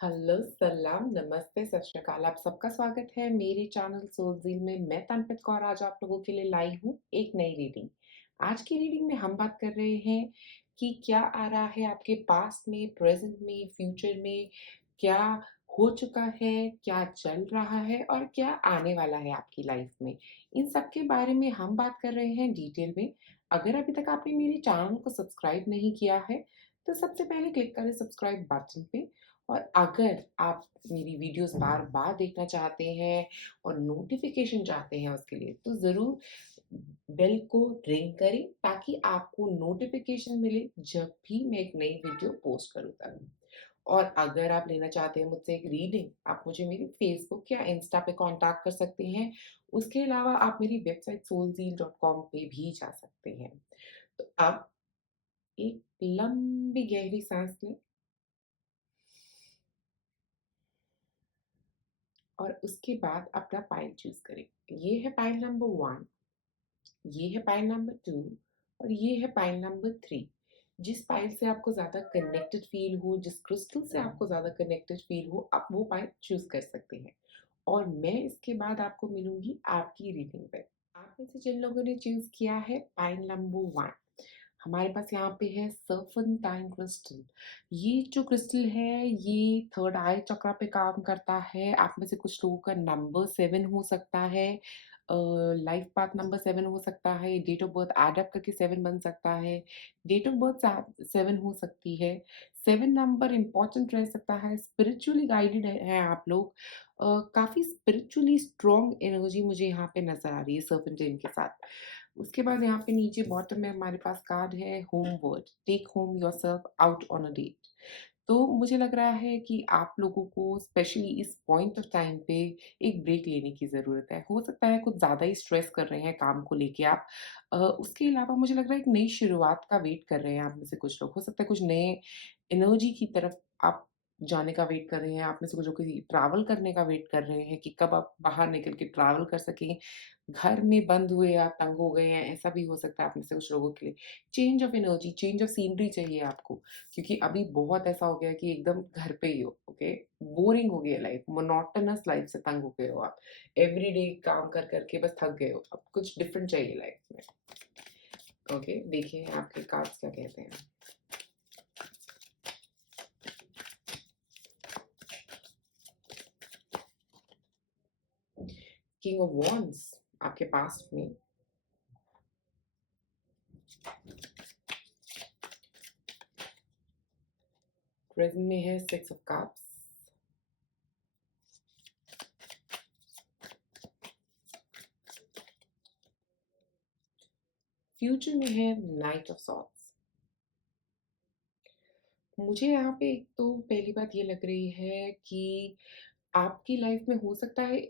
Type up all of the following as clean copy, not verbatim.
Hello, सलाम, नमस्ते, सत श्री अकाल। आप सबका स्वागत है मेरे चैनल सोलज़ील में। मैं तनप्रीत कौर आज आप लोगों के लिए लाई हूँ एक नई रीडिंग। आज की रीडिंग में हम बात कर रहे हैं कि क्या आ रहा है आपके पास्ट में, प्रेज़ेंट में, फ्यूचर में, क्या हो चुका है, क्या चल रहा है और क्या आने वाला है आपकी लाइफ़ में। इन सब के बारे में हम बात कर रहे हैं डिटेल में। अगर अभी तक आपने मेरे चैनल को सब्सक्राइब नहीं किया है, तो सबसे पहले क्लिक करें सब्सक्राइब बटन पे। और अगर आप मेरी वीडियोस बार-बार देखना चाहते हैं और नोटिफ़िकेशन चाहते हैं उसके लिए, तो ज़रूर बेल को रिंग करें ताकि आपको नोटिफ़िकेशन मिले जब भी मैं एक नई वीडियो पोस्ट करूँ तब। और अगर आप लेना चाहते हैं मुझसे एक रीडिंग, आप मुझे मेरी फ़ेसबुक या इंस्टा पे कॉन्टैक्ट कर सकते हैं। उसके अलावा आप मेरी वेबसाइट soulzeal.com पे भी जा सकते हैं। तो अब एक लंबी गहरी साँस लें और उसके बाद अपना पाइल चूज़ करें। ये है पाइल नंबर 1, ये है पाइल नंबर 2 और ये है पाइल नंबर 3। जिस पाइल से आपको ज़्यादा कनेक्टेड फ़ील हो, जिस क्रिस्टल से आपको ज़्यादा कनेक्टेड फ़ील हो, आप वो पाइल चूज़ कर सकते हैं। और मैं इसके बाद आपको मिलूँगी आपकी रीडिंग पे। आप में से जिन लोगों ने चूज़ किया है पाइल नंबर 1, हमारे पास यहाँ पे है सर्पेंटाइन क्रिस्टल। ये जो क्रिस्टल है ये थर्ड आई चक्रा पे काम करता है। आप में से कुछ लोगों का नंबर 7 हो सकता है, लाइफ पाथ नंबर 7 हो सकता है, date of birth add up करके 7 बन सकता है, डेट ऑफ बर्थ 7 हो सकती है। 7 नंबर इम्पोर्टेंट रह सकता है, स्पिरिचुअली गाइडेड है आप लोग। काफ़ी स्पिरिचुअली स्ट्रॉन्ग एनर्जी मुझे यहाँ पे नज़र आ रही है सर्पेंटाइन के साथ। उसके बाद यहाँ पे नीचे बॉटम में हमारे पास कार्ड है home word, take home yourself out on a date. तो मुझे लग रहा है कि आप लोगों को स्पेशली इस पॉइंट ऑफ टाइम पे एक ब्रेक लेने की ज़रूरत है। हो सकता है कुछ ज़्यादा ही स्ट्रेस कर रहे हैं काम को लेके आप। उसके अलावा मुझे लग रहा है एक नई शुरुआत का वेट कर रहे हैं आप में से कुछ लोग। हो सकता है कुछ नए एनर्जी की तरफ आप जाने का वेट कर रहे हैं। आप में से कुछ लोग किसी ट्रैवल करने का वेट कर रहे हैं कि कब आप बाहर निकल के ट्रैवल कर सकें। घर में बंद हुए आप तंग हो गए हैं, ऐसा भी हो सकता है आप में से कुछ लोगों के लिए। Change of energy, change of scenery चाहिए आपको, क्योंकि अभी बहुत ऐसा हो गया है कि एकदम घर पे ही हो, ओके? बोरिंग हो गई है लाइफ, मोनोटोनस लाइफ से तंग हो गए हो आप। एवरीडे काम कर के बस थक गए हो, अब कुछ डिफरेंट चाहिए लाइफ में। ओके, देखिए आपके कार्ड्स क्या कहते हैं। किंग ऑफ वॉन्ड्स आपके पास्ट में, प्रेजेंट में है सिक्स ऑफ कप्स, फ्यूचर में है नाइट ऑफ सॉर्ड्स। मुझे यहाँ पे एक तो पहली बात ये लग रही है कि आपकी लाइफ में हो सकता है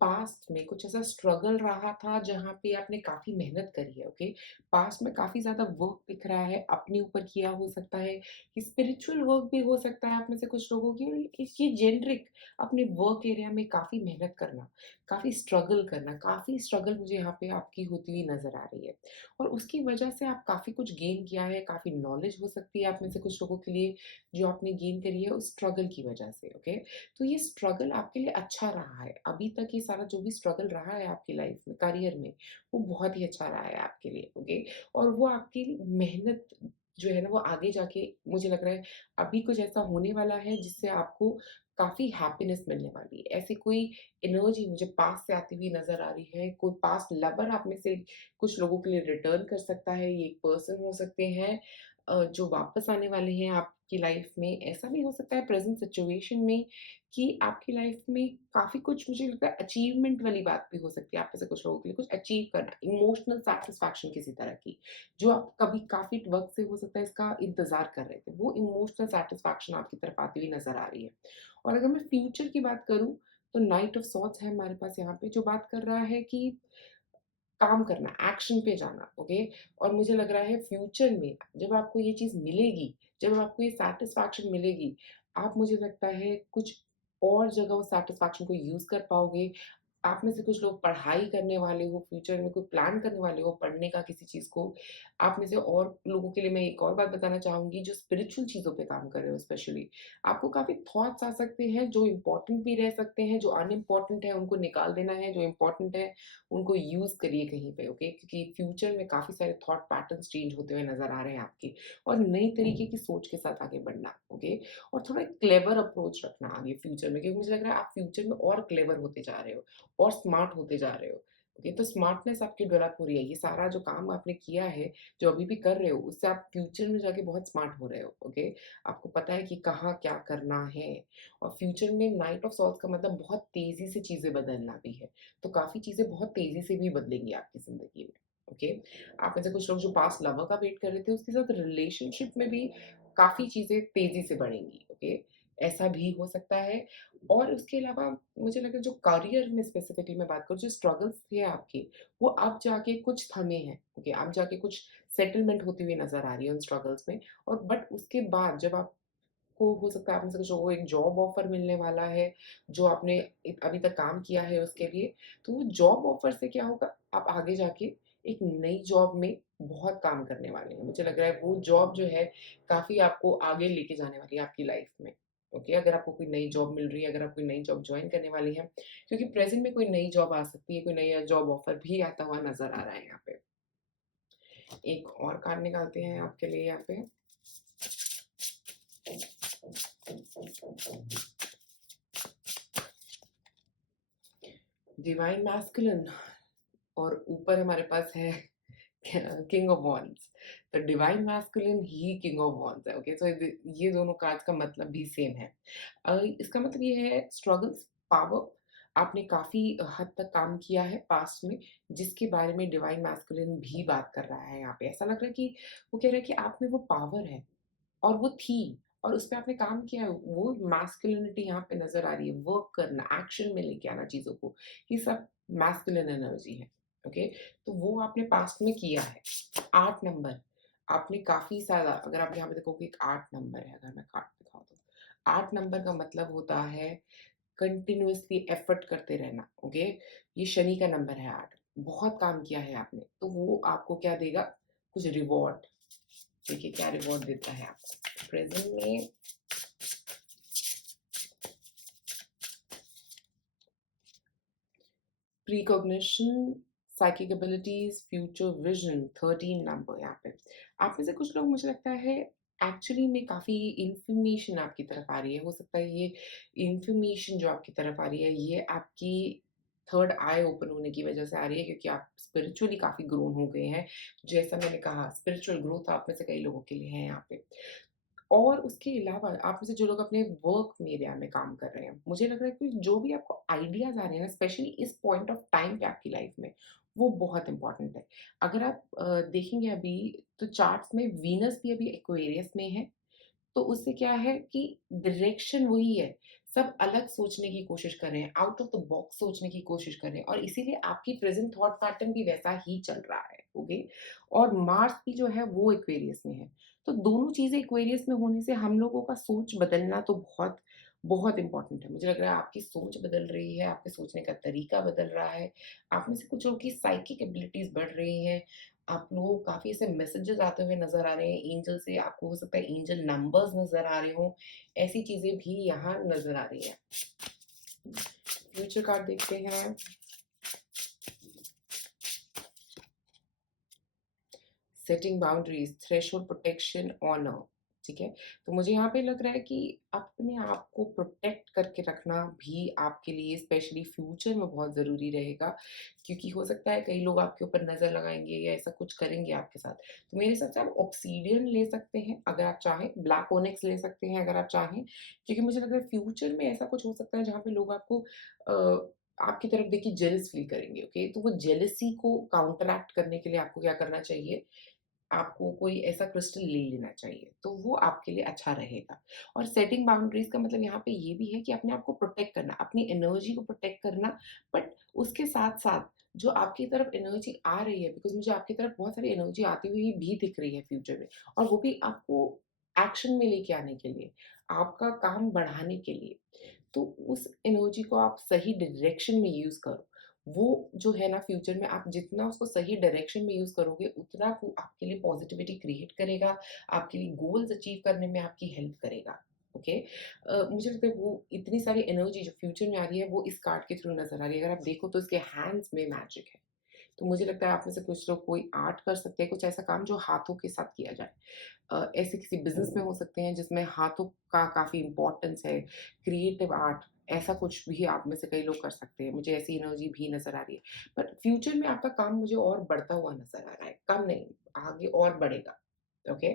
पास्ट में कुछ ऐसा स्ट्रगल रहा था जहाँ पे आपने काफ़ी मेहनत करी है, ओके? पास्ट में काफ़ी ज़्यादा वर्क दिख रहा है, अपने ऊपर किया हो सकता है, स्पिरिचुअल वर्क भी हो सकता है आप में से कुछ लोगों की, और ये जेनरिक अपने वर्क एरिया में काफ़ी मेहनत करना, काफ़ी स्ट्रगल मुझे यहाँ पे आपकी होती हुई नज़र आ रही है। और उसकी वजह से आप काफ़ी कुछ गेन किया है, काफ़ी नॉलेज हो सकती है आप में से कुछ लोगों के लिए, जो आपने गेन करी है उस स्ट्रगल की वजह से, ओके? तो ये स्ट्रगल आपके लिए अच्छा रहा है। अभी तक ये सारा जो भी स्ट्रगल रहा है आपकी लाइफ में, करियर में, वो बहुत ही अच्छा रहा है आपके लिए, ओके? और वो आपकी मेहनत जो है ना वो आगे जाके मुझे लग रहा है अभी कुछ ऐसा होने वाला है जिससे आपको काफ़ी हैप्पीनेस मिलने वाली है। ऐसी कोई एनर्जी मुझे पास्ट से आती हुई नज़र आ रही है। कोई पास्ट लवर आप में से कुछ लोगों के लिए रिटर्न कर सकता है। ये एक पर्सन हो सकते हैं जो वापस आने वाले हैं आपकी लाइफ में। ऐसा भी हो सकता है प्रेज़ेंट सिचुएशन में कि आपकी लाइफ में काफ़ी कुछ मुझे लगता है अचीवमेंट वाली बात भी हो सकती है आप में से कुछ लोगों के लिए, कुछ अचीव करना, इमोशनल सैटिस्फैक्शन किसी तरह की, जो आप कभी काफ़ी वक़्त से हो सकता है इसका इंतज़ार कर रहे थे। वो इमोशनल सैटिस्फैक्शन आपकी तरफ आती हुई नज़र आ रही है। और अगर मैं फ्यूचर की बात करूँ, तो नाइट ऑफ सॉर्ड्स है हमारे पास यहाँ पे, जो बात कर रहा है कि काम करना, एक्शन पे जाना, ओके? और मुझे लग रहा है फ्यूचर में जब आपको ये चीज़ मिलेगी, जब आपको ये सैटिस्फैक्शन मिलेगी, आप मुझे लगता है कुछ और जगह उस सैटिस्फैक्शन को यूज़ कर पाओगे। आप में से कुछ लोग पढ़ाई करने वाले हो, फ्यूचर में कोई प्लान करने वाले हो पढ़ने का किसी चीज़ को। आप में से और लोगों के लिए मैं एक और बात बताना चाहूँगी जो स्पिरिचुअल चीज़ों पे काम कर रहे हो स्पेशली। आपको काफ़ी थॉट्स आ सकते हैं जो इम्पोर्टेंट भी रह सकते हैं, जो अनइम्पोर्टेंट है उनको निकाल देना है, जो इम्पोर्टेंट है उनको यूज़ करिए कहीं पे, ओके? क्योंकि फ्यूचर में काफ़ी सारे थॉट पैटर्न्स चेंज होते हुए नज़र आ रहे हैं आपके और नई तरीके की सोच के साथ आगे बढ़ना, ओके? और थोड़ा क्लेवर अप्रोच रखना आगे फ्यूचर में क्योंकि मुझे लग रहा है आप फ्यूचर में और क्लेवर होते जा रहे हो और स्मार्ट होते जा रहे हो। ओके, तो स्मार्टनेस आपकी डेवलप हो रही है। ये सारा जो काम आपने किया है, जो अभी भी कर रहे हो, उससे आप फ्यूचर में जाके बहुत स्मार्ट हो रहे हो। ओके, आपको पता है कि कहाँ क्या करना है और फ्यूचर में नाइट ऑफ सॉर्ड्स का मतलब बहुत तेज़ी से चीज़ें बदलना भी है। तो काफ़ी चीज़ें बहुत तेज़ी से भी बदलेंगी आपकी ज़िंदगी में। ओके, आप में से कुछ लोग जो पास्ट लवर का वेट कर रहे थे, उसके साथ रिलेशनशिप में भी काफ़ी चीज़ें तेज़ी से बढ़ेंगी। ओके, ऐसा भी हो सकता है और उसके अलावा मुझे लगा जो करियर में स्पेसिफिकली मैं बात करूँ, जो स्ट्रगल्स थे आपके, वो अब जाके कुछ थमे हैं, ओके? अब जाके कुछ सेटलमेंट होती हुई नज़र आ रही है उन स्ट्रगल्स में और बट उसके बाद जब आपको हो सकता है आप में से कुछ लोगों को एक जॉब ऑफ़र मिलने वाला है, जो आपने अभी तक काम किया है उसके लिए, तो वो जॉब ऑफ़र से क्या होगा, आप आगे जाके एक नई जॉब में बहुत काम करने वाले हैं। मुझे लग रहा है वो जॉब जो है, काफ़ी आपको आगे लेके जाने वाली है आपकी लाइफ़ में। ओके, अगर आपको कोई नई जॉब मिल रही है, अगर आप कोई नई जॉब जॉइन करने वाली हैं, क्योंकि प्रेज़ेंट में कोई नई जॉब आ सकती है, कोई नया जॉब ऑफ़र भी आता हुआ नज़र आ रहा है यहाँ पे। एक और कार्ड निकालते हैं आपके लिए यहाँ पे। डिवाइन मैस्कुलिन और ऊपर हमारे पास है किंग ऑफ वॉन्ड्स। तो divine masculine he king of wands है, ओके? तो ये दोनों कार्ड्स का मतलब भी सेम है। इसका मतलब ये है स्ट्रगल्स, पावर, आपने काफ़ी हद तक काम किया है पास्ट में, जिसके बारे में डिवाइन मैस्कुलिन भी बात कर रहा है यहाँ पे। ऐसा लग रहा है कि वो कह रहा है कि आप में वो पावर है और वो थी और उस पे आपने काम किया है। वो मैस्कुलिनिटी यहाँ पे नज़र आ रही है, वर्क करना, एक्शन में लेके आना चीज़ों को, ये सब मैस्कुलिन एनर्जी है, ओके? तो वो आपने पास्ट में किया है। 8 नंबर, आपने काफ़ी सारा अगर आप यहाँ पे देखोगे एक 8 नंबर है, अगर मैं कार्ड दिखाऊँ तो। 8 नंबर का मतलब होता है कंटिन्यूअसली एफर्ट करते रहना, ओके? ये शनि का नंबर है 8, बहुत काम किया है आपने, तो वो आपको क्या देगा? कुछ रिवॉर्ड। देखिए क्या रिवॉर्ड देता है आपको। प्रेज़ेंट में precognition, psychic abilities, future vision, 13 number यहाँ पे। आप में से कुछ लोग मुझे लगता है एक्चुअली में काफ़ी इन्फॉर्मेशन आपकी तरफ आ रही है। हो सकता है ये इन्फॉर्मेशन जो आपकी तरफ आ रही है, ये आपकी थर्ड आई ओपन होने की वज़ह से आ रही है क्योंकि आप स्पिरिचुअली काफ़ी ग्रोन हो गए हैं। जैसा मैंने कहा स्पिरिचुअल ग्रोथ आप में से कई लोगों के लिए है यहाँ पे। और उसके अलावा आप में से जो लोग अपने वर्क एरिया में काम कर रहे हैं, मुझे लग रहा है कि जो भी आपको आइडियाज़ आ रहे हैं ना, स्पेशली इस पॉइंट ऑफ टाइम पे आपकी लाइफ में, वो बहुत इम्पोर्टेंट है। अगर आप देखेंगे अभी तो चार्ट्स में वीनस भी अभी एक्वेरियस में है, तो उससे क्या है कि डायरेक्शन वही है। सब अलग सोचने की कोशिश कर रहे हैं, आउट ऑफ द बॉक्स सोचने की कोशिश कर रहे हैं और इसीलिए आपकी प्रेज़ेंट थॉट पैटर्न भी वैसा ही चल रहा है, ओके? और मार्स भी जो है वो एक्वेरियस में है। तो दोनों चीज़ें एक्वेरियस में होने से हम लोगों का सोच बदलना तो बहुत, बहुत इम्पोर्टेंट है। मुझे लग रहा है आपकी सोच बदल रही है, आपके सोचने का तरीका बदल रहा है। आप में से कुछ लोगों की साइकिक एबिलिटीज़ बढ़ रही हैं। आप लोगों को काफ़ी ऐसे मैसेजेस आते हुए नज़र आ रहे हैं एंजल से, आपको हो सकता है एंजल नंबर्स नज़र आ रहे हों, ऐसी चीज़ें भी यहाँ नज़र आ रही हैं। फ्यूचर कार्ड देखते हैं। Setting boundaries, threshold protection, honour, ठीक है? तो मुझे यहाँ पे लग रहा है कि अपने आप को प्रोटेक्ट करके रखना भी आपके लिए स्पेशली फ्यूचर में बहुत ज़रूरी रहेगा, क्योंकि हो सकता है कई लोग आपके ऊपर नज़र लगाएँगे या ऐसा कुछ करेंगे आपके साथ। तो मेरे हिसाब से आप ऑब्सीडियन ले सकते हैं अगर आप चाहें, ब्लैक ओनिक्स ले सकते हैं अगर आप चाहें, क्योंकि मुझे लग रहा है फ्यूचर में ऐसा कुछ हो सकता है जहाँ पे लोग आपको आपकी तरफ देख के जेलस फील करेंगे, ओके? तो वो जेलसी को काउंटरैक्ट करने के लिए आपको क्या करना चाहिए? आपको कोई ऐसा क्रिस्टल ले लेना चाहिए, तो वो आपके लिए अच्छा रहेगा। और सेटिंग बाउंड्रीज़ का मतलब यहाँ पे ये भी है कि अपने आप को प्रोटेक्ट करना, अपनी एनर्जी को प्रोटेक्ट करना, बट उसके साथ-साथ जो आपकी तरफ एनर्जी आ रही है, बिकॉज़ मुझे आपकी तरफ बहुत सारी एनर्जी आती हुई भी दिख रही है फ्यूचर में और वो भी आपको एक्शन में लेके आने के लिए, आपका काम बढ़ाने के लिए। तो उस एनर्जी को आप सही डायरेक्शन में यूज़ करो। वो जो है ना फ्यूचर में आप जितना उसको सही डायरेक्शन में यूज़ करोगे, उतना वो आपके लिए पॉजिटिविटी क्रिएट करेगा, आपके लिए गोल्स अचीव करने में आपकी हेल्प करेगा। ओके? मुझे लगता है वो इतनी सारी एनर्जी जो फ्यूचर में आ रही है, वो इस कार्ड के थ्रू नज़र आ रही है। अगर आप देखो तो इसके हैंड्स में मैजिक है। तो मुझे लगता है आप में से कुछ लोग कोई आर्ट कर सकते हैं, कुछ ऐसा काम जो हाथों के साथ किया जाए। ऐसे किसी बिज़नेस में हो सकते हैं जिसमें हाथों का काफ़ी इम्पोर्टेंस है, क्रिएटिव आर्ट, ऐसा कुछ भी आप में से कई लोग कर सकते हैं। मुझे ऐसी एनर्जी भी नज़र आ रही है। बट फ्यूचर में आपका काम मुझे और बढ़ता हुआ नज़र आ रहा है, कम नहीं, आगे और बढ़ेगा। ओके?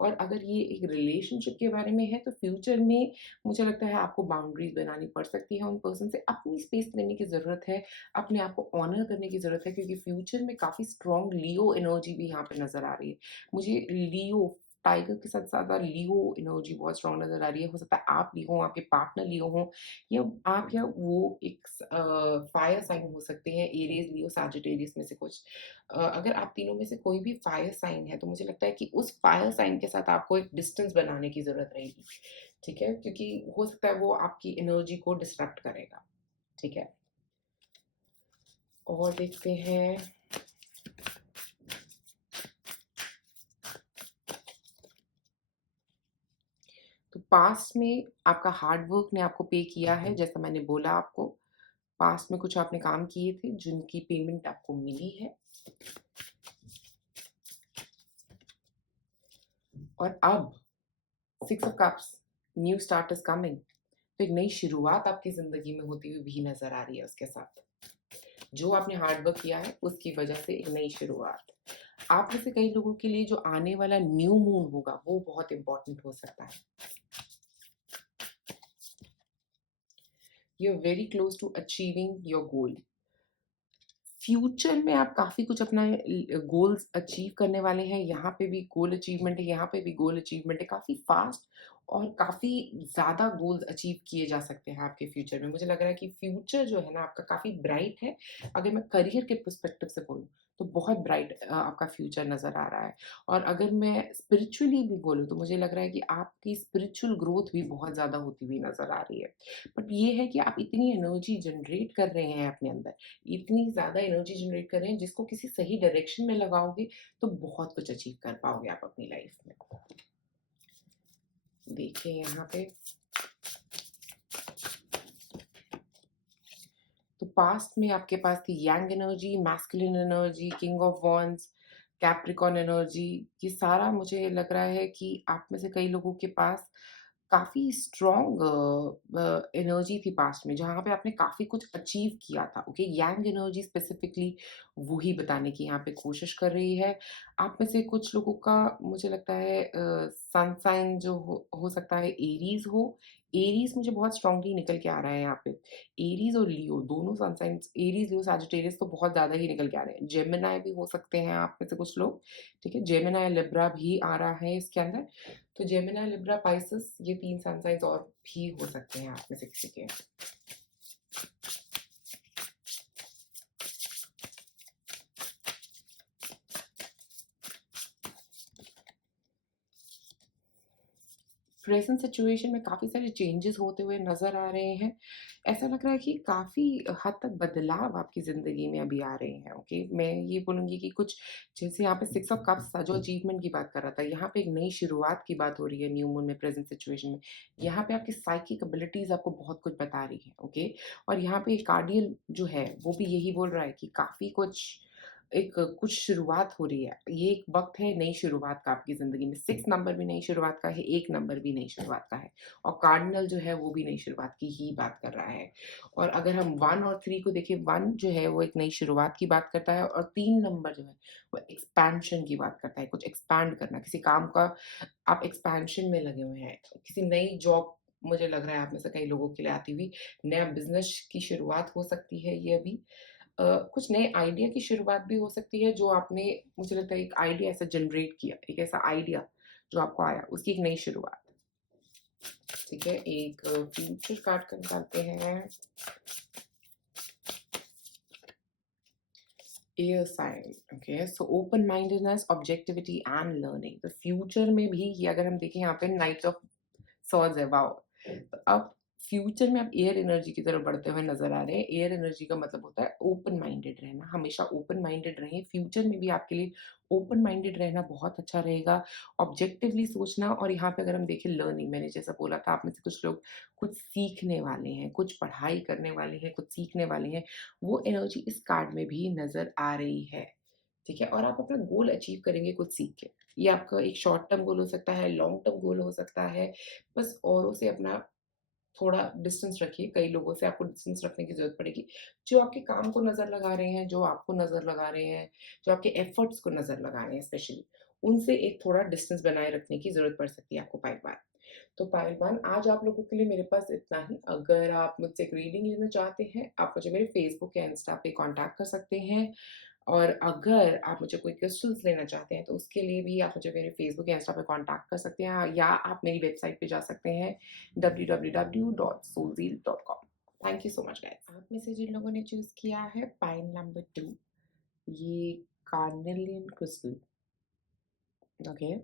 और अगर ये एक रिलेशनशिप के बारे में है तो फ्यूचर में मुझे लगता है आपको बाउंड्रीज़ बनानी पड़ सकती है उन पर्सन से, अपनी स्पेस लेने की ज़रूरत है, अपने आप को ऑनर करने की ज़रूरत है, क्योंकि फ्यूचर में काफ़ी स्ट्रॉन्ग लियो एनर्जी भी यहाँ पे नज़र आ रही है। मुझे लियो टाइगर के साथ ज़्यादा लियो एनर्जी बहुत स्ट्रॉन्ग नज़र आ रही है। हो सकता है आप लियो हों, आपके पार्टनर लियो हों, या आप या वो एक फायर साइन हो सकते हैं, एरीज़, लियो, सैजिटेरियस में से कुछ। अगर आप तीनों में से कोई भी फायर साइन है, तो मुझे लगता है कि उस फायर साइन के साथ आपको एक डिस्टेंस बनाने की ज़रूरत रहेगी, ठीक है? क्योंकि हो सकता है वो आपकी एनर्जी को डिस्ट्रैक्ट करेगा, ठीक है? और देखते हैं। तो पास्ट में आपका हार्ड वर्क ने आपको पे किया है, जैसा मैंने बोला आपको। पास्ट में कुछ आपने काम किए थे जिनकी पेमेंट आपको मिली है, और अब 6 of cups, new start is coming. तो एक नई शुरुआत आपकी ज़िंदगी में होती हुई भी नज़र आ रही है उसके साथ। जो आपने हार्ड वर्क किया है उसकी वजह से एक नई शुरुआत। आप में से कई लोगों के लिए जो आने वाला न्यू मून होगा वो बहुत इम्पोर्टेंट हो सकता है। You are very close to achieving your goal. Future में आप काफ़ी कुछ अपना गोल्स अचीव करने वाले हैं। यहाँ पे भी गोल अचीवमेंट है, यहाँ पे भी गोल अचीवमेंट है। काफ़ी फ़ास्ट और काफ़ी ज़्यादा गोल्स अचीव किए जा सकते हैं आपके फ्यूचर में। मुझे लग रहा है कि फ्यूचर जो है ना आपका काफ़ी ब्राइट है। अगर मैं करियर के पर्सपेक्टिव से बोलूँ तो बहुत ब्राइट आपका फ्यूचर नज़र आ रहा है। और अगर मैं स्पिरिचुअली भी बोलूँ तो मुझे लग रहा है कि आपकी स्पिरिचुअल ग्रोथ भी बहुत ज़्यादा होती हुई नज़र आ रही है। बट ये है कि आप इतनी एनर्जी जनरेट कर रहे हैं अपने अंदर, इतनी ज़्यादा एनर्जी जनरेट कर रहे हैं जिसको किसी सही डायरेक्शन में लगाओगे तो बहुत कुछ अचीव कर पाओगे आप अपनी लाइफ में। देखिए यहाँ पे तो पास्ट में आपके पास थी yang energy, masculine energy, king of wands, Capricorn energy. ये सारा मुझे लग रहा है कि आप में से कई लोगों के पास काफ़ी स्ट्रॉन्ग एनर्जी थी पास्ट में, जहाँ पे आपने काफ़ी कुछ अचीव किया था, ओके? यांग एनर्जी स्पेसिफिकली वही बताने की यहाँ पे कोशिश कर रही है। आप में से कुछ लोगों का मुझे लगता है सन साइन जो हो सकता है एरीज़ हो। एरीज़ मुझे बहुत स्ट्रॉन्गली निकल के आ रहा है यहाँ पे। एरीज़ और लियो दोनों सन साइन्स, एरीज़, लियो, सैजिटेरियस तो बहुत ज़्यादा ही निकल के आ रहे हैं। जेमिनी भी हो सकते हैं आप में से कुछ लोग, ठीक है? जेमिनी, लिब्रा भी आ रहा है इसके अंदर। तो जेमिनी, लिब्रा, पाइसेस, ये 3 सन साइन्स और भी हो सकते हैं आप में से किसी के। प्रेज़ेंट सिचुएशन में काफ़ी सारे चेंजेज़ होते हुए नज़र आ रहे हैं। ऐसा लग रहा है कि काफ़ी हद तक बदलाव आपकी ज़िंदगी में अभी आ रहे हैं, ओके? मैं ये बोलूँगी कि कुछ जैसे यहाँ पे 6 ऑफ कप्स था जो अचीवमेंट की बात कर रहा था, यहाँ पे एक नई शुरुआत की बात हो रही है न्यू मून में प्रेज़ेंट सिचुएशन में। यहाँ पे आपकी साइकिक एबिलिटीज़ आपको बहुत कुछ बता रही हैं, ओके? और यहाँ पे कार्डियल जो है वो भी यही बोल रहा है कि काफ़ी कुछ एक कुछ शुरुआत हो रही है। ये एक वक़्त है नई शुरुआत का आपकी ज़िंदगी में। 6 नंबर भी नई शुरुआत का है, 1 नंबर भी नई शुरुआत का है, और कार्डिनल जो है वो भी नई शुरुआत की ही बात कर रहा है। और अगर हम 1 और 3 को देखें, 1 जो है वो एक नई शुरुआत की बात करता है, और 3 नंबर जो है वो एक्सपेंशन की बात करता है, कुछ एक्सपैंड करना, किसी काम का आप एक्सपेंशन में लगे हुए हैं। किसी नई जॉब मुझे लग रहा है आप में से कई लोगों के लिए आती हुई, नया बिज़नेस की शुरुआत हो सकती है ये अभी। कुछ नए आइडिया की शुरुआत भी हो सकती है जो आपने, मुझे लगता है एक आइडिया ऐसा जनरेट किया, एक ऐसा आइडिया जो आपको आया, उसकी एक नई शुरुआत। ठीक है, एक फ्यूचर कार्ड का निकालते हैं। Air sign, okay? So open mindedness, objectivity and learning. तो फ्यूचर में भी ये अगर हम देखें यहाँ पे नाइट ऑफ सॉर्ड्स है, वाओ! तो अब फ्यूचर में आप एयर एनर्जी की तरफ बढ़ते हुए नज़र आ रहे हैं। एयर एनर्जी का मतलब होता है ओपन माइंडेड रहना, हमेशा ओपन माइंडेड रहें। फ्यूचर में भी आपके लिए ओपन माइंडेड रहना बहुत अच्छा रहेगा। ऑब्जेक्टिवली सोचना, और यहाँ पे अगर हम देखें लर्निंग, मैंने जैसा बोला था, आप में से कुछ लोग कुछ सीखने वाले हैं, कुछ पढ़ाई करने वाले हैं, कुछ सीखने वाले हैं, वो एनर्जी इस कार्ड में भी नज़र आ रही है। ठीक है? और आप अपना गोल अचीव करेंगे कुछ सीख के। ये आपका एक शॉर्ट टर्म गोल हो सकता है, लॉन्ग टर्म गोल हो सकता है। बस औरों से अपना थोड़ा डिस्टेंस रखिए, कई लोगों से आपको डिस्टेंस रखने की ज़रूरत पड़ेगी, जो आपके काम को नज़र लगा रहे हैं, जो आपको नज़र लगा रहे हैं, जो आपके एफर्ट्स को नज़र लगा रहे हैं स्पेशली, उनसे एक थोड़ा डिस्टेंस बनाए रखने की ज़रूरत पड़ सकती है आपको पाइलवान। तो पाइलवान, आज आप लोगों के लिए मेरे पास इतना ही। अगर आप मुझसे एक रीडिंग लेना चाहते हैं, आप मुझे मेरे फेसबुक या इंस्टा पे कॉन्टैक्ट कर सकते हैं। और अगर आप मुझे कोई क्रिस्टल्स लेना चाहते हैं, तो उसके लिए भी आप मुझे मेरे फेसबुक या इंस्टा पे कॉन्टैक्ट कर सकते हैं, या आप मेरी वेबसाइट पे जा सकते हैं www.soulzeal.com। Thank you so much guys. आप में से जिन लोगों ने चूज़ किया है पाइल नंबर 2, ये carnelian crystal, okay.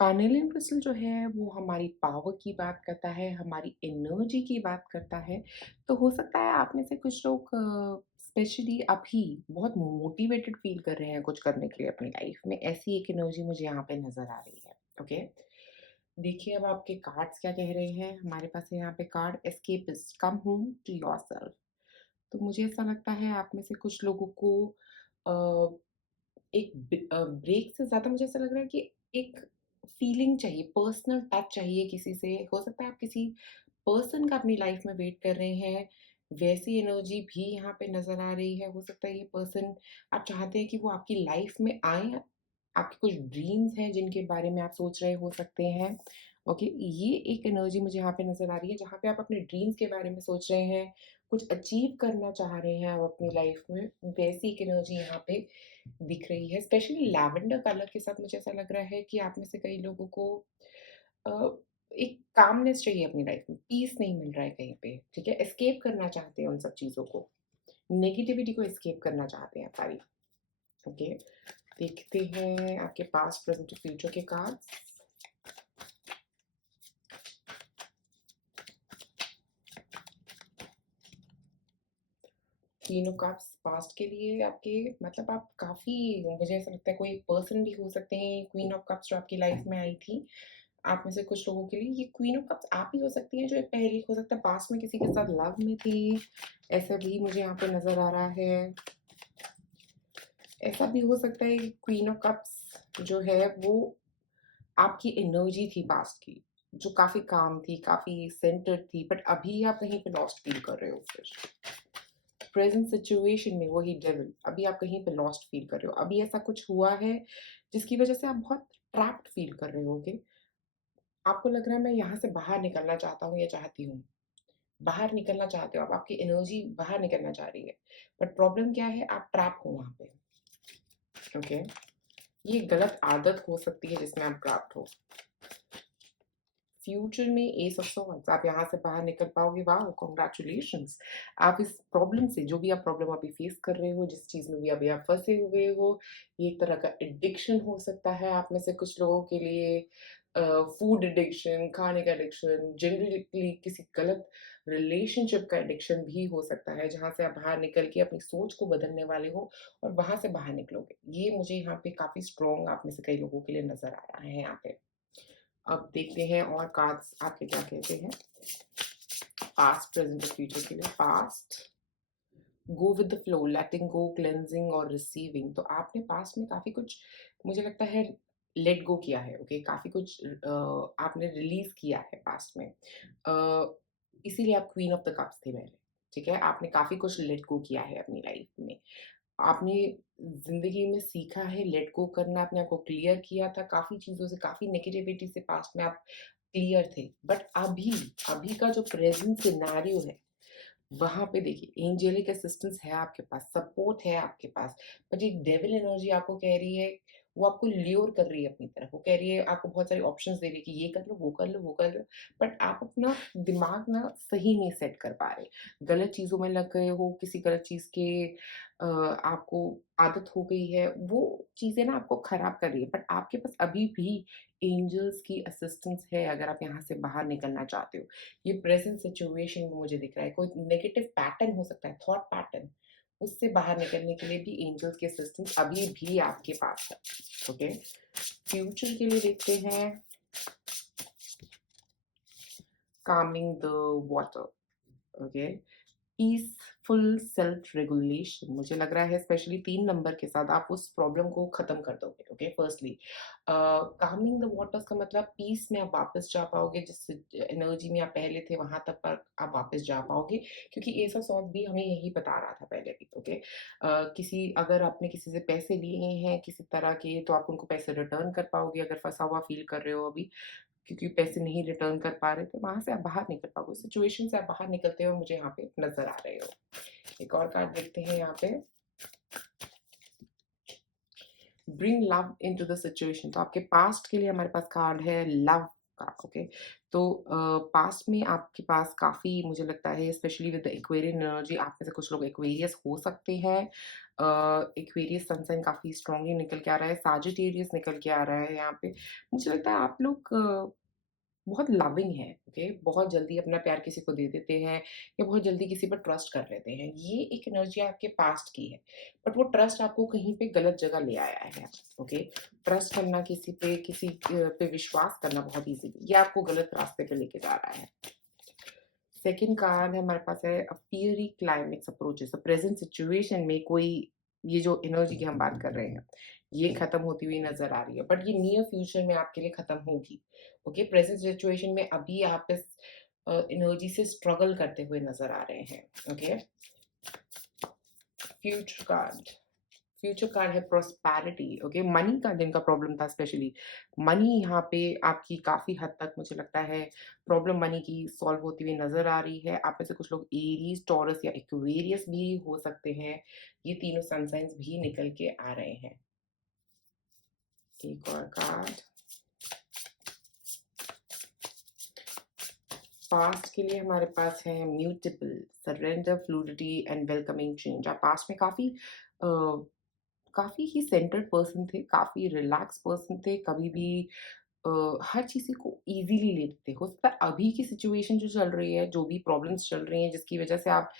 Carnelian crystal जो है वो हमारी पावर की बात करता है, हमारी एनर्जी की बात करता है। तो हो सकता है आप में से कुछ लोग स्पेशली अभी बहुत मोटिवेटेड फील कर रहे हैं कुछ करने के लिए अपनी लाइफ में, ऐसी एक एनर्जी मुझे यहाँ पे नज़र आ रही है, ओके। देखिए अब आपके कार्ड्स क्या कह रहे हैं। हमारे पास है यहाँ पे card escapist, come home to yourself. तो मुझे ऐसा लगता है आप में से कुछ लोगों को अ, एक ब्रेक से ज़्यादा मुझे ऐसा लग रहा है कि एक फीलिंग चाहिए, पर्सनल टच चाहिए किसी से। हो सकता है आप किसी पर्सन का अपनी लाइफ में वेट कर रहे हैं, वैसी एनर्जी भी यहाँ पे नज़र आ रही है। हो सकता है ये पर्सन, आप चाहते हैं कि वो आपकी लाइफ में आएँ, आपके कुछ ड्रीम्स हैं जिनके बारे में आप सोच रहे हो सकते हैं, ओके। ये एक एनर्जी मुझे यहाँ पे नज़र आ रही है, जहाँ पे आप अपने ड्रीम्स के बारे में सोच रहे हैं, कुछ अचीव करना चाह रहे हैं आप अपनी लाइफ में, वैसी एक एनर्जी यहाँ पे दिख रही है। स्पेशली लैवेंडर कलर के साथ मुझे ऐसा लग रहा है कि आप में से कई लोगों को अ, एक कामनेस चाहिए अपनी लाइफ में, पीस नहीं मिल रहा है कहीं पे, ठीक है? एस्केप करना चाहते हैं उन सब चीज़ों को, नेगेटिविटी को एस्केप करना चाहते हैं सारी, ओके? देखते हैं आपके पास्ट, प्रेज़ेंट और फ्यूचर के cards. Queen of cups past के लिए आपके, मतलब आप काफ़ी, मुझे ऐसा लगता है कोई पर्सन भी हो सकते हैं क्वीन ऑफ कप्स जो आपकी लाइफ में आई थी। आप में से कुछ लोगों के लिए ये क्वीन ऑफ कप्स आप ही हो सकती हैं, जो एक पहले हो सकता है पास्ट में किसी के साथ लव में थी, ऐसा भी मुझे यहाँ पे नज़र आ रहा है। ऐसा भी हो सकता है कि क्वीन ऑफ कप्स जो है वो आपकी एनर्जी थी पास्ट की, जो काफ़ी काम थी, काफ़ी सेंटर्ड थी, बट अभी आप कहीं पे लॉस्ट फील कर रहे हो फिर। प्रेज़ेंट सिचुएशन में वही डेविल, अभी आप कहीं पे लॉस्ट फ़ील कर रहे हो। अभी ऐसा कुछ हुआ है जिसकी वज़ह से आप बहुत ट्रैप्ड फ़ील कर रहे होगे। आपको लग रहा है मैं यहाँ से बाहर निकलना चाहता हूँ या चाहती हूँ। बाहर निकलना चाहते हो आप, आपकी एनर्जी बाहर निकलना चाह रही है। बट प्रॉब्लम क्या है, आप ट्रैप हो वहाँ पे, ओके? ये गलत आदत हो सकती है जिसमें आप ट्रैप्ड हो। फ्यूचर में एस ऑफ सॉर्ड्स, आप यहाँ से बाहर निकल पाओगे, वाओ कांग्रेचुलेशंस। आप इस प्रॉब्लम से, जो भी आप प्रॉब्लम अभी फेस कर रहे हो, जिस चीज़ में भी अभी आप फँसे हुए हो, ये एक तरह का एडिक्शन हो सकता है आप में से कुछ लोगों के लिए। फूड एडिक्शन, खाने का एडिक्शन, जनरली किसी गलत रिलेशनशिप का एडिक्शन भी हो सकता है, जहाँ से आप बाहर निकल के अपनी सोच को बदलने वाले हो और वहाँ से बाहर निकलोगे। ये मुझे यहाँ पे काफ़ी स्ट्रॉन्ग आप में से कई लोगों के लिए नज़र आ रहा है यहाँ पे। अब देखते हैं और कार्ड्स आपके क्या कहते हैं पास्ट, प्रेजेंट और फ्यूचर के लिए। Past, go with the flow, letting go, cleansing और रिसीविंग। तो आपने पास्ट में काफ़ी कुछ, मुझे लगता है, लेट गो किया है, ओके। काफ़ी कुछ आपने रिलीज़ किया है पास्ट में। इसीलिए आप क्वीन ऑफ द कप्स थे पहले, ठीक है? आपने काफ़ी कुछ लेट गो किया है अपनी लाइफ में। आपने ज़िंदगी में सीखा है लेट गो करना, अपने आप को क्लियर किया था काफ़ी चीज़ों से, काफ़ी नेगेटिविटी से पास्ट में आप क्लियर थे। बट अभी, अभी का जो प्रेज़ेंट सिनेरियो है, वहाँ पे देखिए एंजेलिक असिस्टेंस है आपके पास, सपोर्ट है आपके पास, बट एक डेविल एनर्जी आपको कह रही है वो आपको ल्योर कर रही है अपनी तरफ, वो कह रही है, आपको बहुत सारे ऑप्शंस दे रही है कि ये कर लो, वो कर लो, वो कर लो, बट आप अपना दिमाग ना सही नहीं सेट कर पा रहे। गलत चीज़ों में लग गए हो, किसी गलत चीज़ के आपको आदत हो गई है, वो चीज़ें ना आपको खराब कर रही है, बट आपके पास अभी भी एंजल्स की असिस्टेंस है अगर आप यहाँ से बाहर निकलना चाहते हो। ये प्रेज़ेंट सिचुएशन में मुझे दिख रहा है, कोई नेगेटिव पैटर्न हो सकता है, थॉट पैटर्न, उससे बाहर निकलने के लिए भी एंजल्स की असिस्टेंस अभी भी आपके पास है, ओके? फ्यूचर के लिए देखते हैं calming the water, okay? Peaceful self regulation मुझे लग रहा है स्पेशली 3 नंबर के साथ आप उस प्रॉब्लम को खत्म कर दोगे, okay? Firstly Kameng the waters का मतलब पीस में आप वापस जा पाओगे, जिस एनर्जी में आप पहले थे वहां तक पर आप वापस जा पाओगे, क्योंकि ऐसा सॉन्ग भी हमें यही बता रहा था पहले भी, ओके? किसी अगर आपने किसी से पैसे लिए हैं किसी तरह के, तो आप उनको पैसे रिटर्न कर पाओगे अगर फंसा हुआ फील कर रहे हो अभी, क्योंकि पैसे नहीं रिटर्न कर पा रहे थे, वहाँ से आप बाहर निकल पाओगे। सिचुएशन से आप बाहर निकलते हुए मुझे यहाँ पे नज़र आ रहे हो। एक और कार्ड देखते हैं यहाँ पे, bring love into the situation. तो आपके पास्ट के लिए हमारे पास कार्ड है लव का, ओके? तो पास्ट में आपके पास काफ़ी मुझे लगता है specially with the Aquarian energy, आप में से कुछ लोग एक्वेरियस हो सकते हैं। एक्वेरियस सन साइन काफ़ी स्ट्रांगली निकल के आ रहा है, साजिटेरियस निकल के आ रहा है यहाँ पे। मुझे लगता है आप लोग बहुत लविंग है, ओके? बहुत जल्दी अपना प्यार किसी को दे देते हैं या बहुत जल्दी किसी पर ट्रस्ट कर लेते हैं। ये एक एनर्जी आपके पास्ट की है, बट वो ट्रस्ट आपको कहीं पे गलत जगह ले आया है, ओके? ट्रस्ट करना किसी पे, किसी पे विश्वास करना बहुत ईज़ी, ये आपको गलत रास्ते पे लेके जा रहा है। सेकंड कार्ड है हमारे पास है अ फियरी क्लाइमेक्स अप्रोचेस। तो प्रेजेंट सिचुएशन में कोई, ये जो एनर्जी की हम बात कर रहे हैं, ये खत्म होती हुई नजर आ रही है, बट ये नियर फ्यूचर में आपके लिए खत्म होगी, ओके? प्रेजेंट सिचुएशन में अभी आप इस एनर्जी से स्ट्रगल करते हुए नजर आ रहे हैं, okay? Future card, future card है प्रोस्पैरिटी, ओके? मनी का जिनका प्रॉब्लम था स्पेशली, मनी यहाँ पे आपकी काफ़ी हद तक मुझे लगता है प्रॉब्लम मनी की सॉल्व होती हुई नज़र आ रही है। आप में से कुछ लोग एरीज़, टॉरस या एक्वेरियस भी हो सकते हैं। ये तीनों सन साइन्स भी निकल के आ रहे हैं। एक और कार्ड पास्ट के लिए हमारे पास है mutable, surrender, fluidity and welcoming change. आप पास्ट में काफ़ी ही सेंटर्ड पर्सन थे, काफ़ी रिलैक्स पर्सन थे, कभी भी अ, हर चीज़ को ईज़िली लेते थे। हो सकता है अभी की सिचुएशन जो चल रही है, जो भी प्रॉब्लम्स चल रही हैं, जिसकी वज़ह से आप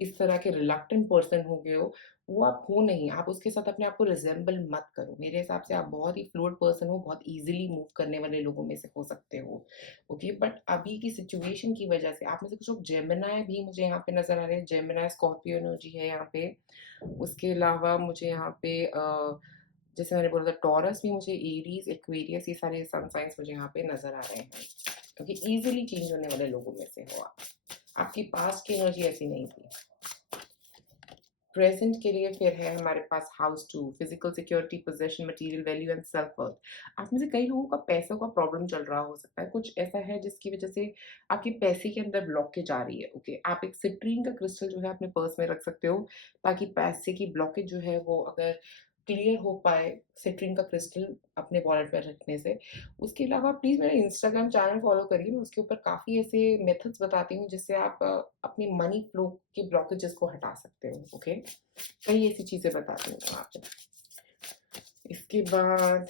इस तरह के रिलक्टेंट पर्सन हो गए हो, वो आप हो नहीं। आप उसके साथ अपने आप को रिज़ेम्बल मत करो। मेरे हिसाब से आप बहुत ही फ्लूइड पर्सन हो, बहुत ईज़िली मूव करने वाले लोगों में से हो सकते हो, ओके? बट अभी की सिचुएशन की वज़ह से आप में से कुछ लोग जेमिनी भी मुझे यहाँ पे नज़र आ रहे हैं। जेमिनी, स्कॉर्पियो एनर्जी है यहाँ पे। उसके अलावा मुझे यहाँ पे जैसे मैंने बोला था टॉरस भी, मुझे एरीज़, एक्वेरियस, ये सारे सन साइन्स मुझे यहाँ पे नज़र आ रहे हैं, क्योंकि ईज़िली चेंज होने वाले लोगों में से हो आप। आपकी पास्ट की एनर्जी ऐसी नहीं थी। प्रेजेंट के लिए फिर है हमारे पास house 2, physical security, possession, material value and self worth. आप में से कई लोगों का पैसों का प्रॉब्लम चल रहा हो सकता है, कुछ ऐसा है जिसकी वजह से आपकी पैसे के अंदर ब्लॉकेज आ रही है, ओके? आप एक सिट्रीन का क्रिस्टल जो है अपने पर्स में रख सकते हो, ताकि पैसे की ब्लॉकेज जो है वो अगर क्लियर हो पाए, सिट्रीन का क्रिस्टल अपने वॉलेट में रखने से। उसके अलावा प्लीज़ मेरा इंस्टाग्राम चैनल फ़ॉलो करिए, मैं उसके ऊपर काफ़ी ऐसे मेथड्स बताती हूँ जिससे आप अपनी मनी फ्लो के ब्लॉकेजेस को हटा सकते हो, ओके? कई ऐसी चीज़ें बताती हूँ मैं वहाँ पे। इसके बाद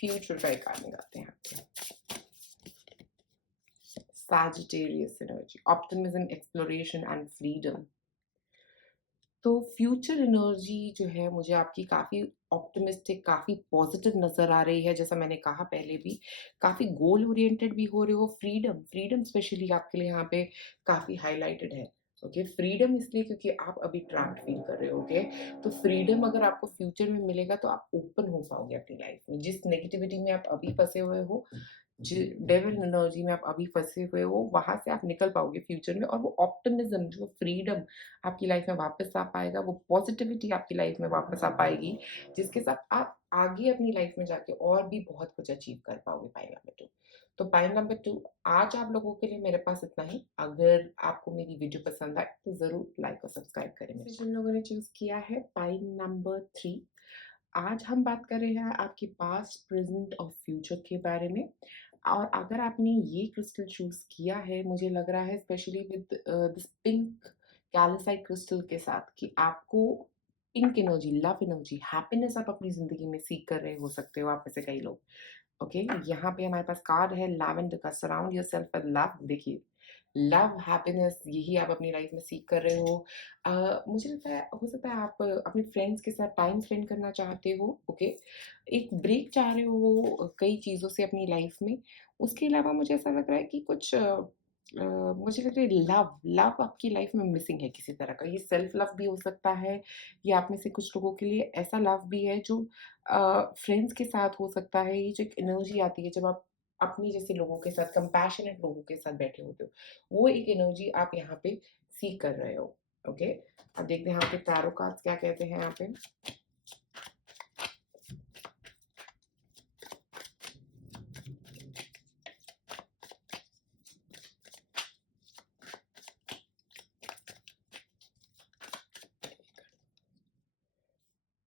फ्यूचर का एक कार्ड निकालते हैं यहाँ पे। Sagittarius energy, optimism, exploration and freedom. तो फ्यूचर एनर्जी जो है मुझे आपकी काफ़ी ऑप्टिमिस्टिक, काफ़ी पॉजिटिव नज़र आ रही है। जैसा मैंने कहा पहले भी, काफ़ी गोल ओरिएंटेड भी हो रहे हो। फ्रीडम, फ्रीडम स्पेशली आपके लिए यहाँ पे काफ़ी हाइलाइटेड है, ओके? फ्रीडम इसलिए क्योंकि आप अभी ट्रैप्ड फील कर रहे हो, ओके? तो फ्रीडम अगर आपको फ्यूचर में मिलेगा तो आप ओपन हो पाओगे अपनी लाइफ में। जिस नेगेटिविटी में आप अभी फँसे हुए हो, डेविल एनर्जी में आप अभी फँसे हुए हो, वहाँ से आप निकल पाओगे फ्यूचर में, और वो ऑप्टिमिज्म, जो फ्रीडम आपकी लाइफ में वापस आ पाएगा, वो पॉजिटिविटी आपकी लाइफ में वापस आ पाएगी, जिसके साथ आप आगे अपनी लाइफ में जाके और भी बहुत कुछ अचीव कर पाओगे पाएगा बेटो। तो पाइल नंबर 2, आज आप लोगों के लिए मेरे पास इतना ही। अगर आपको मेरी वीडियो पसंद आए तो ज़रूर लाइक और सब्सक्राइब करें। जिन लोगों ने चूज़ किया है पाइल नंबर 3, आज हम बात कर रहे हैं आपकी पास्ट, प्रेजेंट और फ्यूचर के बारे में। और अगर आपने ये क्रिस्टल चूज़ किया है, मुझे लग रहा है specially with this pink calcite crystal के साथ, कि आपको pink energy, love energy, happiness आप अपनी ज़िंदगी में सीख कर रहे हो सकते हो आप में से कई लोग। ओके, यहाँ पे हमारे पास कार्ड है लैवेंडर का, सराउंड योरसेल्फ विद लव। देखिए, लव, हैप्पीनेस, यही आप अपनी लाइफ में सीख कर रहे हो। मुझे लगता है हो सकता है आप अपने फ्रेंड्स के साथ टाइम स्पेंड करना चाहते हो। ओके, एक ब्रेक चाह रहे हो कई चीज़ों से अपनी लाइफ में। उसके अलावा मुझे ऐसा लग रहा है कि कुछ मुझे लग रहा है लव लव आपकी लाइफ में मिसिंग है किसी तरह का। ये सेल्फ लव भी हो सकता है, या आप में से कुछ लोगों के लिए ऐसा लव भी है जो फ्रेंड्स के साथ हो सकता है। ये जो एक एनर्जी आती है जब आप अपनी जैसे लोगों के साथ, कंपैशनेट लोगों के साथ बैठे होते हो, वो एक एनर्जी आप यहाँ पे सीख कर रहे हो। ओके, अब देखते हैं यहाँ पे टैरो कार्ड्स क्या कहते हैं। यहाँ पे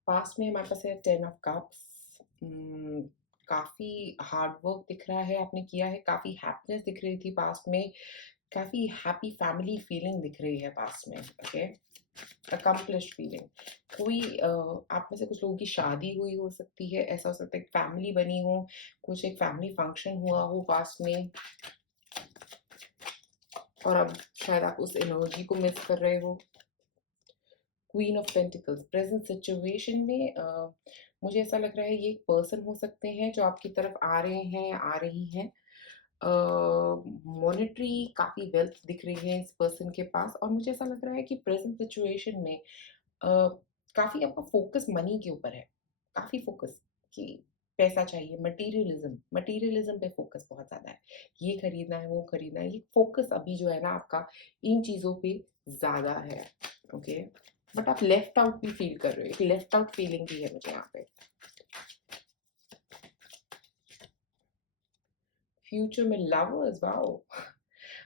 पास्ट में हमारे पास है 10 ऑफ कप्स। काफ़ी हार्ड वर्क दिख रहा है आपने किया है, काफ़ी हैप्पीनेस दिख रही थी पास्ट में, काफ़ी हैप्पी फैमिली फीलिंग दिख रही है पास्ट में। Okay, accomplished feeling. कोई आप में से कुछ लोगों की शादी हुई हो सकती है, ऐसा हो सकता है एक फैमिली बनी हो, कुछ एक फैमिली फंक्शन हुआ हो पास्ट में, और अब शायद आप उस एनर्जी को मिस कर रहे हो। Queen of pentacles, present situation में मुझे ऐसा लग रहा है ये एक पर्सन हो सकते हैं जो आपकी तरफ आ रहे हैं या आ रही हैं। मॉनेटरी काफ़ी वेल्थ दिख रही है इस पर्सन के पास, और मुझे ऐसा लग रहा है कि प्रेजेंट सिचुएशन में काफ़ी आपका फोकस मनी के ऊपर है, काफ़ी फोकस कि पैसा चाहिए, मटीरियलिज्म मटीरियलिज्म पे फोकस बहुत ज़्यादा है। ये खरीदना है, वो खरीदना है, ये फोकस अभी जो है ना आपका इन चीज़ों पे ज़्यादा है। ओके, बट आप लेफ्ट आउट भी फील कर रहे हो, एक लेफ्ट आउट फीलिंग भी है मुझे यहाँ पे। फ्यूचर में लवर्स, वाओ!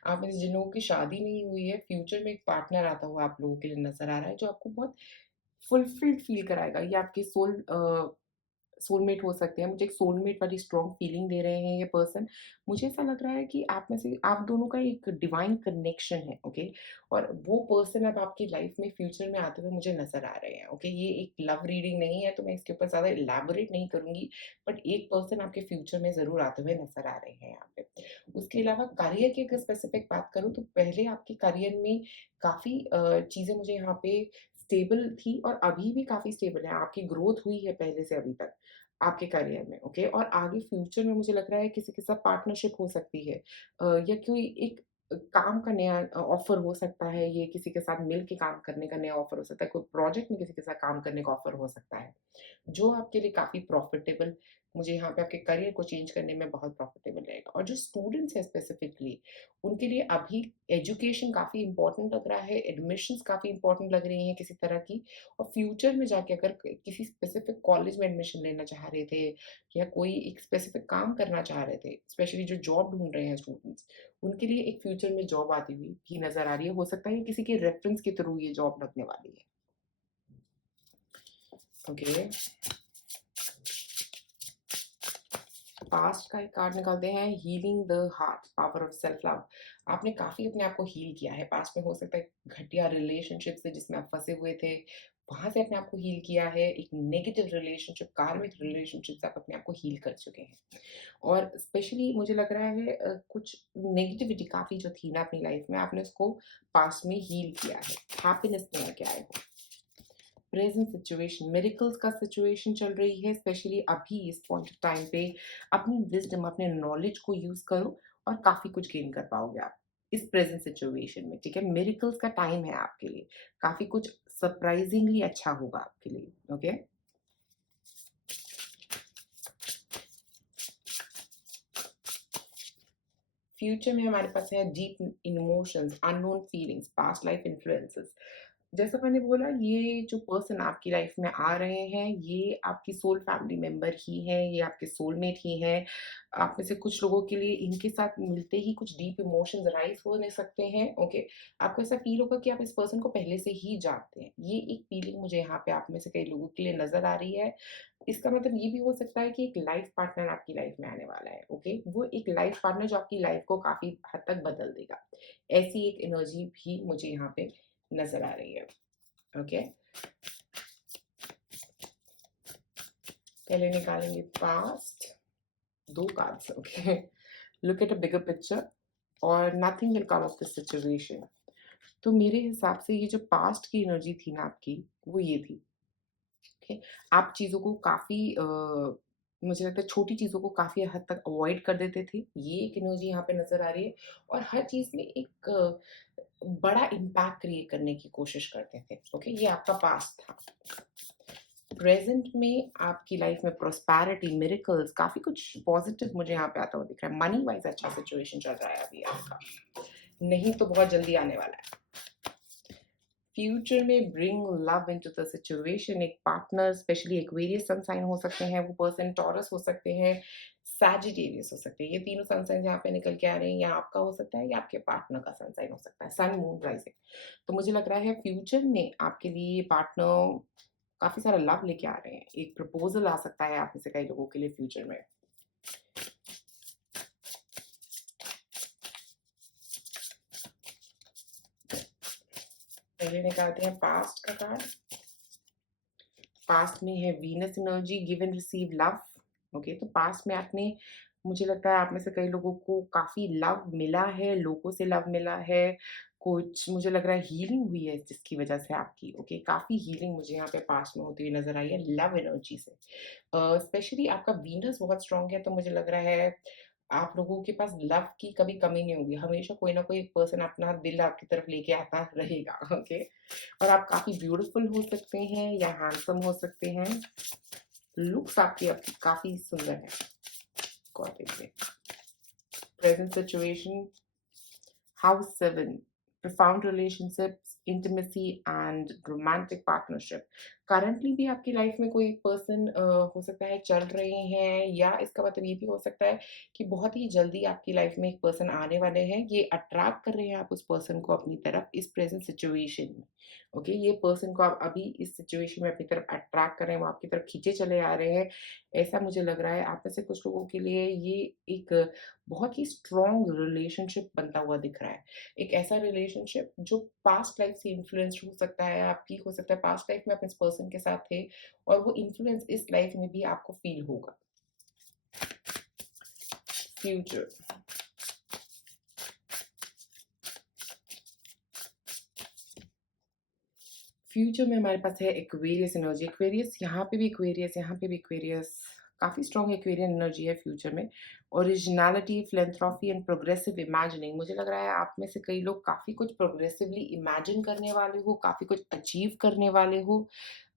आप में से जिन लोगों की शादी नहीं हुई है, फ्यूचर में एक पार्टनर आता हुआ आप लोगों के लिए नज़र आ रहा है, जो आपको बहुत फुलफिल्ड फील कराएगा। ये आपके सोलमेट हो सकते हैं। मुझे एक सोलमेट वाली स्ट्रॉन्ग फीलिंग दे रहे हैं ये पर्सन। मुझे ऐसा लग रहा है कि आप में से आप दोनों का एक डिवाइन कनेक्शन है। ओके, और वो पर्सन अब आपकी लाइफ में फ्यूचर में आते हुए मुझे नज़र आ रहे हैं। ओके, ये एक लव रीडिंग नहीं है तो मैं इसके ऊपर ज़्यादा इलैबोरेट नहीं करूँगी, बट एक पर्सन आपके फ्यूचर में ज़रूर आते हुए नज़र आ रहे हैं यहाँ पे। उसके अलावा करियर की अगर स्पेसिफिक बात करूँ तो पहले आपके करियर में काफ़ी चीज़ें मुझे यहाँ पे स्टेबल थी, और अभी भी काफ़ी स्टेबल है। आपकी ग्रोथ हुई है पहले से अभी तक आपके करियर में। ओके, और आगे फ्यूचर में मुझे लग रहा है किसी के साथ पार्टनरशिप हो सकती है, या कोई एक काम का नया ऑफर हो सकता है, ये किसी के साथ मिल के काम करने का नया ऑफर हो सकता है, कोई प्रोजेक्ट में किसी के साथ काम करने का ऑफर हो सकता है, जो आपके लिए काफ़ी प्रॉफिटेबल, मुझे यहाँ पे आपके करियर को चेंज करने में बहुत प्रॉफिटेबल रहेगा। और जो स्टूडेंट्स हैं स्पेसिफिकली, उनके लिए अभी एजुकेशन काफ़ी इम्पोर्टेंट लग रहा है, एडमिशंस काफ़ी इम्पोर्टेंट लग रही हैं किसी तरह की। और फ्यूचर में जाके अगर किसी स्पेसिफिक कॉलेज में एडमिशन लेना चाह रहे थे, या कोई एक स्पेसिफिक काम करना चाह रहे थे, स्पेशली जो जॉब ढूंढ रहे हैं स्टूडेंट्स, उनके लिए एक फ्यूचर में जॉब आती हुई भी नजर आ रही है। हो सकता है कि किसी के रेफरेंस के थ्रू ये जॉब लगने वाली है। ओके, पास्ट का एक कार्ड निकालते हैं, healing the heart, power of self love. आपने काफ़ी अपने आप को हील किया है पास्ट में। हो सकता है घटिया रिलेशनशिप से जिसमें आप फंसे हुए थे, वहाँ से अपने आप को हील किया है। एक नेगेटिव रिलेशनशिप, कार्मिक रिलेशनशिप से आप अपने आप को हील कर चुके हैं। और स्पेशली मुझे लग रहा है कुछ नेगेटिविटी काफ़ी जो थी ना अपनी लाइफ में, आपने उसको पास्ट में हील किया है, हैप्पीनेस में लेके आए हो। प्रेजेंट सिचुएशन, मिरेकल्स का सिचुएशन चल रही है, स्पेशली अभी इस पॉइंट ऑफ टाइम पे अपनी विजडम, अपने नॉलेज को यूज करो और काफी कुछ गेन कर पाओगे आप इस प्रेजेंट सिचुएशन में। ठीक है, मिरेकल्स का टाइम है आपके लिए, काफी कुछ सरप्राइजिंगली अच्छा होगा आपके लिए। ओके, फ्यूचर में हमारे पास है deep emotions, unknown feelings, past life influences. जैसा मैंने बोला, ये जो पर्सन आपकी लाइफ में आ रहे हैं, ये आपकी सोल फैमिली मेंबर ही हैं, ये आपके सोलमेट ही हैं। आप में से कुछ लोगों के लिए इनके साथ मिलते ही कुछ डीप इमोशंस राइज़ होने सकते हैं, ओके। आपको ऐसा फ़ील होगा कि आप इस पर्सन को पहले से ही जानते हैं। ये एक फ़ीलिंग मुझे यहाँ पे आप में से कई लोगों के लिए नज़र आ रही है। इसका मतलब ये भी हो सकता है कि एक लाइफ़ पार्टनर आपकी लाइफ़ में आने वाला है, ओके। वो एक लाइफ़ पार्टनर जो आपकी लाइफ़ को काफ़ी हद तक बदल देगा। ऐसी एक एनर्जी भी मुझे यहाँ पे नज़र आ रही है। ओके, पहले निकालेंगे past, 2 cards, okay. Look at a bigger picture और nothing will come of this situation. तो मेरे हिसाब से ये जो पास्ट की एनर्जी थी ना आपकी, वो ये थी, ओके। आप चीज़ों को काफ़ी मुझे लगता है छोटी चीज़ों को काफ़ी हद तक अवॉइड कर देते थे। ये एक एनर्जी यहाँ पे नज़र आ रही है और हर चीज़ में एक बड़ा इम्पैक्ट क्रिएट करने की कोशिश करते थे, ओके। ये आपका पास्ट था। प्रेज़ेंट में आपकी लाइफ़ में प्रॉस्पेरिटी, मिरेकल्स, काफ़ी कुछ पॉज़िटिव मुझे यहाँ पे आता हुआ दिख रहा है। मनी वाइज़ अच्छा सिचुएशन चल रहा है अभी आपका, नहीं तो बहुत जल्दी आने वाला है। फ्यूचर में bring love into the situation, एक partner specially Aquarius sun sign हो सकते हैं, वो पर्सन टॉरस हो सकते हैं, सैजिटेरियस हो सकते हैं। ये तीनों सन साइन यहाँ पे निकल के आ रहे हैं, या आपका हो सकता है या आपके पार्टनर का सन साइन हो सकता है, सन, मून, राइजिंग। तो मुझे लग रहा है फ्यूचर में आपके लिए पार्टनर काफ़ी सारा लव लेके आ रहे हैं। एक प्रपोज़ल आ सकता है आप में से कई लोगों के लिए फ्यूचर में। पहले निकालते हैं पास्ट का कार्ड। पास्ट में है Venus energy, give and receive love, okay. तो पास्ट में आपने, मुझे लगता है आप में से कई लोगों को काफ़ी लव मिला है, लोगों से लव मिला है, कुछ मुझे लग रहा है हीलिंग हुई है जिसकी वजह से आपकी, ओके। काफ़ी हीलिंग मुझे यहाँ पे पास्ट में होती हुई नज़र आई है लव एनर्जी से। स्पेशली आपका वीनस बहुत स्ट्रॉन्ग है, तो मुझे लग रहा है आप लोगों के पास लव की कभी कमी नहीं होगी। हमेशा कोई ना कोई पर्सन अपना दिल आपकी तरफ लेके आता रहेगा, ओके। और आप काफ़ी ब्यूटीफुल हो सकते हैं या हैंडसम हो सकते हैं। लुक्स आपकी अब काफ़ी सुंदर है। Present situation, house 7, profound relationships, intimacy and romantic partnership। Currently भी आपकी लाइफ में कोई पर्सन हो सकता है चल रहे हैं, या इसका मतलब ये भी हो सकता है कि बहुत ही जल्दी आपकी लाइफ में एक पर्सन आने वाले हैं। ये अट्रैक्ट कर रहे हैं आप उस पर्सन को अपनी तरफ इस प्रेजेंट सिचुएशन में, ओके। ये पर्सन को आप अभी इस सिचुएशन में अपनी तरफ अट्रैक्ट कर रहे हैं, वो आपकी तरफ खींचे चले आ रहे हैं। ऐसा मुझे लग रहा है आप में से कुछ लोगों के लिए ये एक बहुत ही स्ट्रॉन्ग रिलेशनशिप बनता हुआ दिख रहा है। एक ऐसा रिलेशनशिप जो पास्ट लाइफ से इन्फ्लुएंस्ड हो सकता है आपकी, हो सकता है पास्ट लाइफ में आप इस पर्सन के साथ थे और वो इन्फ्लुएंस इस लाइफ में भी आपको फील होगा। फ्यूचर, फ्यूचर में हमारे पास है एक्वेरियस एनर्जी। एक्वेरियस यहाँ पे भी एक्वेरियस, यहाँ पे भी एक्वेरियस, काफ़ी स्ट्रॉन्ग एक्वेरियन एनर्जी है फ्यूचर में। Originality, philanthropy and progressive imagining, मुझे लग रहा है आप में से कई लोग काफ़ी कुछ प्रोग्रेसिवली इमेजिन करने वाले हो, काफ़ी कुछ अचीव करने वाले हो।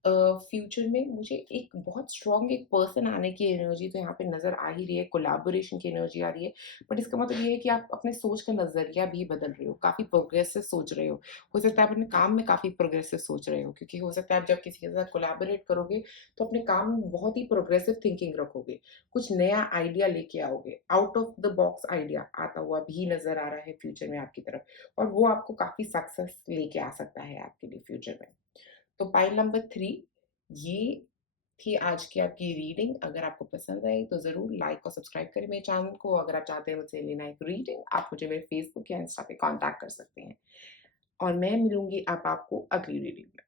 फ्यूचर में मुझे एक बहुत स्ट्रॉन्ग एक पर्सन आने की एनर्जी तो यहाँ पे नज़र आ ही रही है, कोलैबोरेशन की एनर्जी आ रही है। बट इसका मतलब ये है कि आप अपने सोच का नज़रिया भी बदल रहे हो, काफ़ी प्रोग्रेसिव सोच रहे हो। हो सकता है आप अपने काम में काफ़ी प्रोग्रेसिव सोच रहे हो, क्योंकि हो सकता है आप जब किसी के साथ कोलैबोरेट करोगे, तो अपने काम में बहुत ही प्रोग्रेसिव थिंकिंग रखोगे। कुछ नया आइडिया लेके आओगे, out of the box idea आता हुआ भी नज़र आ रहा है फ्यूचर में आपकी तरफ, और वो आपको काफ़ी सक्सेस लेके आ सकता है आपके लिए फ्यूचर में। तो पाइल नंबर 3, ये थी आज की आपकी रीडिंग। अगर आपको पसंद आई तो ज़रूर लाइक और सब्सक्राइब करें मेरे चैनल को। अगर आप चाहते हैं मुझसे लेना एक रीडिंग, आप मुझे मेरे फेसबुक या इंस्टा पे कॉन्टैक्ट कर सकते हैं, और मैं मिलूँगी अब आपको अगली रीडिंग में।